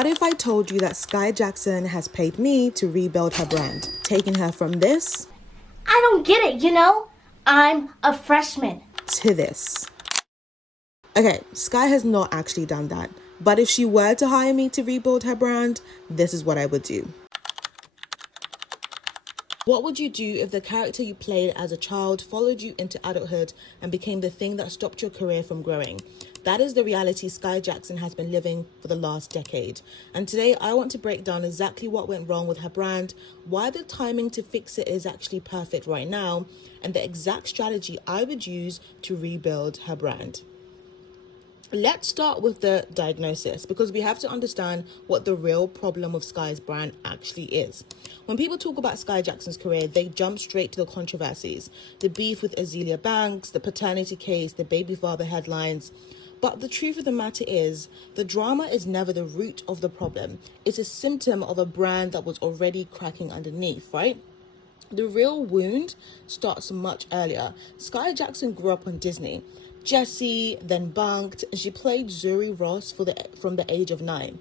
What if I told you that Skai Jackson has paid me to rebuild her brand, taking her from this I don't get it, you know? I'm a freshman. to this? Okay, Skai has not actually done that. But if she were to hire me to rebuild her brand, this is what I would do. What would you do if the character you played as a child followed you into adulthood and became the thing that stopped your career from growing? That is the reality Skai Jackson has been living for the last decade. And today I want to break down exactly what went wrong with her brand, why the timing to fix it is actually perfect right now, and the exact strategy I would use to rebuild her brand. Let's start with the diagnosis, because we have to understand what the real problem with Skai's brand actually is. When people talk about Skai Jackson's career, they jump straight to the controversies, the beef with Azealia Banks, the paternity case, the baby father headlines. But the truth of the matter is, the drama is never the root of the problem. It's a symptom of a brand that was already cracking underneath, right? The real wound starts much earlier. Skai Jackson grew up on Disney. Jessie, then Bunked, and she played Zuri Ross from the age of 9.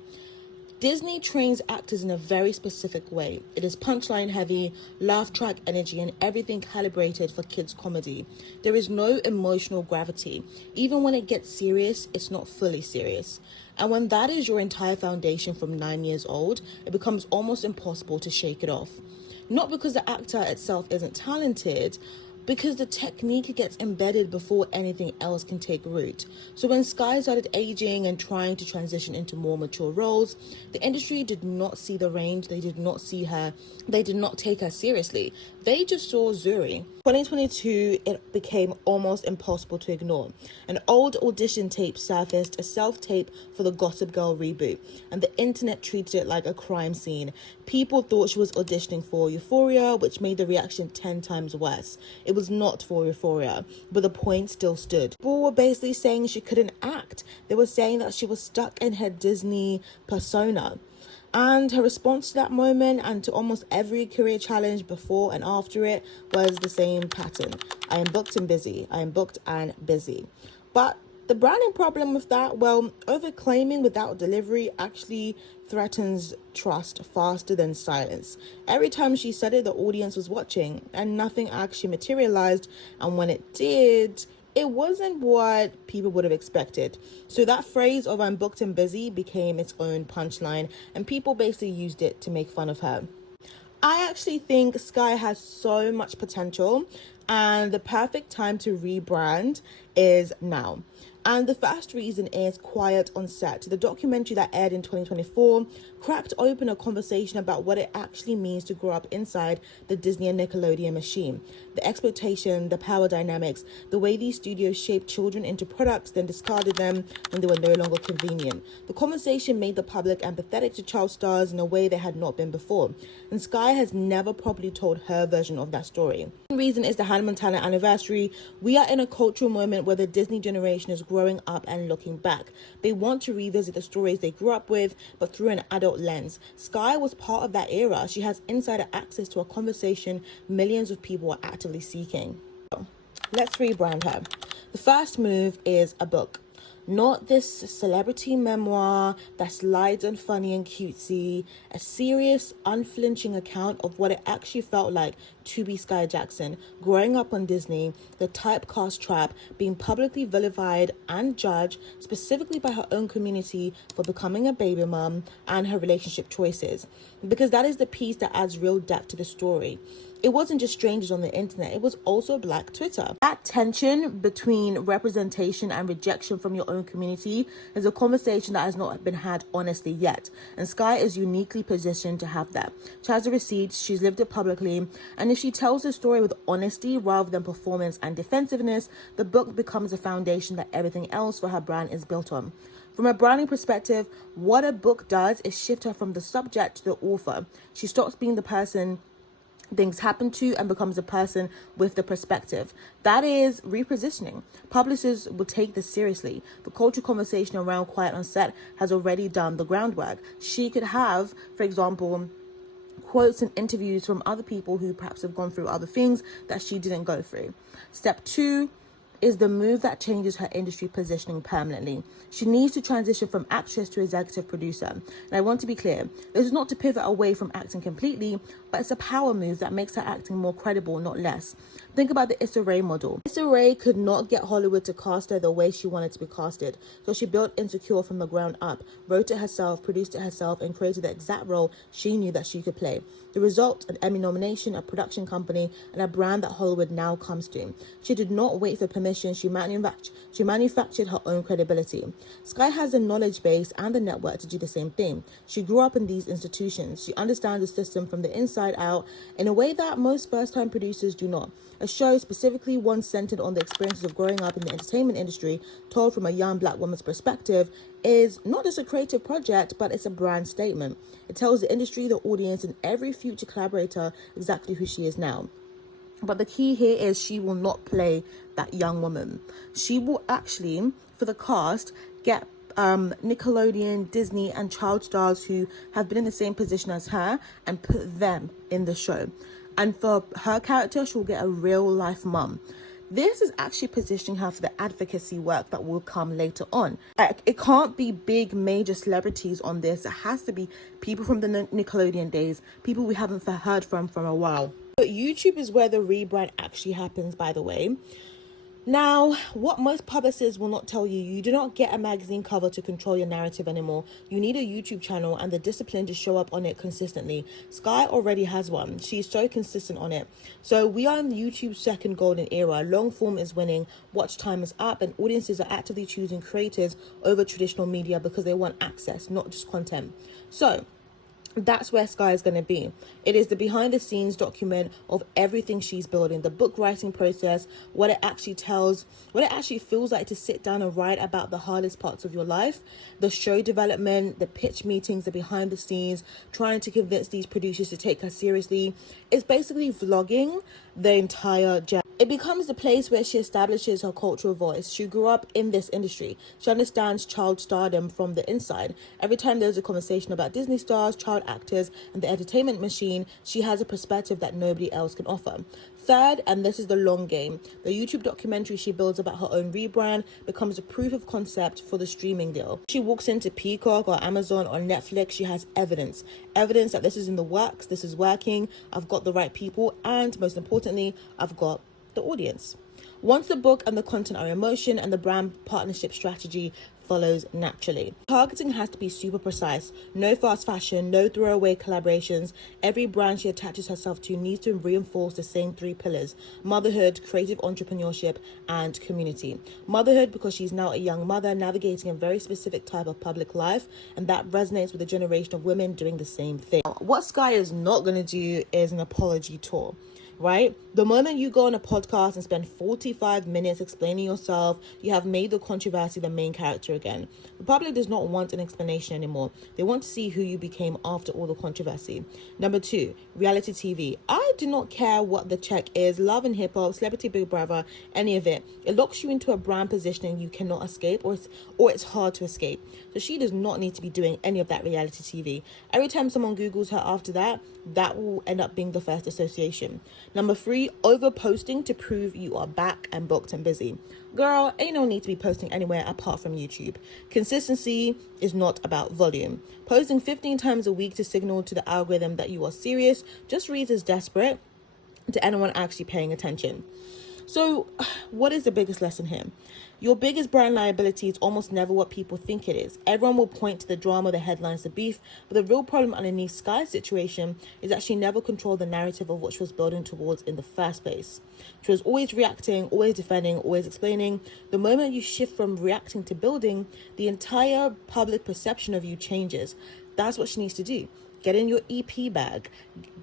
Disney trains actors in a very specific way. It is punchline heavy, laugh track energy, and everything calibrated for kids' comedy. There is no emotional gravity. Even when it gets serious, it's not fully serious. And when that is your entire foundation from 9 years old, it becomes almost impossible to shake it off. Not because the actor itself isn't talented, because the technique gets embedded before anything else can take root. So when Skai started aging and trying to transition into more mature roles, the industry did not see the range, they did not see her, they did not take her seriously. They just saw Zuri. 2022, it became almost impossible to ignore. An old audition tape surfaced, a self-tape for the Gossip Girl reboot, and the internet treated it like a crime scene. People thought she was auditioning for Euphoria, which made the reaction 10 times worse. It was not for Euphoria, but the point still stood. People were basically saying she couldn't act. They were saying that she was stuck in her Disney persona. And her response to that moment and to almost every career challenge before and after it was the same pattern. I am booked and busy. I am booked and busy. But the branding problem with that, well, overclaiming without delivery actually threatens trust faster than silence. Every time she said it, the audience was watching and nothing actually materialized. And when it did, it wasn't what people would have expected. So that phrase of "I'm booked and busy" became its own punchline, and people basically used it to make fun of her. I actually think Skai has so much potential, and the perfect time to rebrand is now. And the first reason is quiet on set. The documentary that aired in 2024 cracked open a conversation about what it actually means to grow up inside the Disney and Nickelodeon machine. The exploitation, the power dynamics, the way these studios shaped children into products, then discarded them when they were no longer convenient. The conversation made the public empathetic to child stars in a way they had not been before. And Skai has never properly told her version of that story. The reason is the Hannah Montana anniversary. We are in a cultural moment where the Disney generation is growing up and looking back. They want to revisit the stories they grew up with, but through an adult lens. Skai was part of that era. She has insider access to a conversation millions of people are actively seeking. Let's rebrand her. The first move is a book. Not this celebrity memoir that's light and funny and cutesy. A serious, unflinching account of what it actually felt like to be Skai Jackson, growing up on Disney, the typecast trap, being publicly vilified and judged, specifically by her own community for becoming a baby mom and her relationship choices. Because that is the piece that adds real depth to the story. It wasn't just strangers on the internet, it was also Black Twitter. That tension between representation and rejection from your own community is a conversation that has not been had honestly yet. And Skai is uniquely positioned to have that. She has the receipts, she's lived it publicly, and if she tells the story with honesty rather than performance and defensiveness, the book becomes a foundation that everything else for her brand is built on. From a branding perspective, what a book does is shift her from the subject to the author. She stops being the person things happen to and becomes a person with the perspective. That is repositioning. Publishers will take this seriously. The cultural conversation around quiet on set has already done the groundwork. She could have, for example, quotes and interviews from other people who perhaps have gone through other things that she didn't go through. Step 2, is the move that changes her industry positioning permanently. She needs to transition from actress to executive producer. And I want to be clear, this is not to pivot away from acting completely, but it's a power move that makes her acting more credible, not less. Think about the Issa Rae model. Issa Rae could not get Hollywood to cast her the way she wanted to be casted, so she built Insecure from the ground up, wrote it herself, produced it herself, and created the exact role she knew that she could play. The result, an Emmy nomination, a production company, and a brand that Hollywood now comes to. She did not wait for permission. She manufactured her own credibility. Skai has the knowledge base and the network to do the same thing. She grew up in these institutions. She understands the system from the inside out in a way that most first-time producers do not. A show, specifically one centered on the experiences of growing up in the entertainment industry, told from a young black woman's perspective, is not just a creative project, but it's a brand statement. It tells the industry, the audience, and every future collaborator exactly who she is now. But the key here is she will not play that young woman. She will actually, for the cast, get Nickelodeon, Disney, and child stars who have been in the same position as her and put them in the show. And for her character, she'll get a real life mum. This is actually positioning her for the advocacy work that will come later on. It can't be big major celebrities on this. It has to be people from the Nickelodeon days, people we haven't heard from a while. But YouTube is where the rebrand actually happens, by the way. Now, what most publicists will not tell you, you do not get a magazine cover to control your narrative anymore. You need a YouTube channel and the discipline to show up on it consistently. Skai already has one. She's so consistent on it. So we are in YouTube's second golden era. Long form is winning, watch time is up, and audiences are actively choosing creators over traditional media because they want access, not just content. So that's where Skai is going to be. It is the behind the scenes document of everything she's building, the book writing process, what it actually tells, what it actually feels like to sit down and write about the hardest parts of your life, the show development, the pitch meetings, the behind the scenes, trying to convince these producers to take her seriously. It's basically vlogging the entire journey. It becomes the place where she establishes her cultural voice. She grew up in this industry. She understands child stardom from the inside. Every time there's a conversation about Disney stars, child actors, and the entertainment machine, she has a perspective that nobody else can offer. Third, and this is the long game, the YouTube documentary she builds about her own rebrand becomes a proof of concept for the streaming deal. She walks into Peacock or Amazon or Netflix, she has evidence that this is in the works, this is working, I've got the right people, and most importantly, I've got the audience. Once the book and the content are in motion and the brand partnership strategy follows naturally. Targeting has to be super precise. No fast fashion, no throwaway collaborations. Every brand she attaches herself to needs to reinforce the same three pillars: motherhood, creative entrepreneurship, and community. Motherhood because she's now a young mother navigating a very specific type of public life, and that resonates with a generation of women doing the same thing. What Skai is not going to do is an apology tour. Right? The moment you go on a podcast and spend 45 minutes explaining yourself, you have made the controversy the main character again. The public does not want an explanation anymore. They want to see who you became after all the controversy. Number 2, reality TV. I do not care what the check is. Love and Hip Hop, Celebrity Big Brother, any of it. It locks you into a brand positioning you cannot escape, or it's hard to escape. So she does not need to be doing any of that reality TV. Every time someone Googles her after that, that will end up being the first association. Number 3, over posting to prove you are back and booked and busy. Girl, ain't no need to be posting anywhere apart from YouTube. Consistency is not about volume. Posting 15 times a week to signal to the algorithm that you are serious just reads as desperate to anyone actually paying attention. So what is the biggest lesson here? Your biggest brand liability is almost never what people think it is. Everyone will point to the drama, the headlines, the beef, but the real problem underneath Skai's situation is that she never controlled the narrative of what she was building towards in the first place. She was always reacting, always defending, always explaining. The moment you shift from reacting to building, the entire public perception of you changes. That's what she needs to do. Get in your EP bag,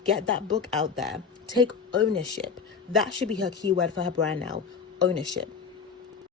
get that book out there, take ownership. That should be her keyword for her brand now, ownership.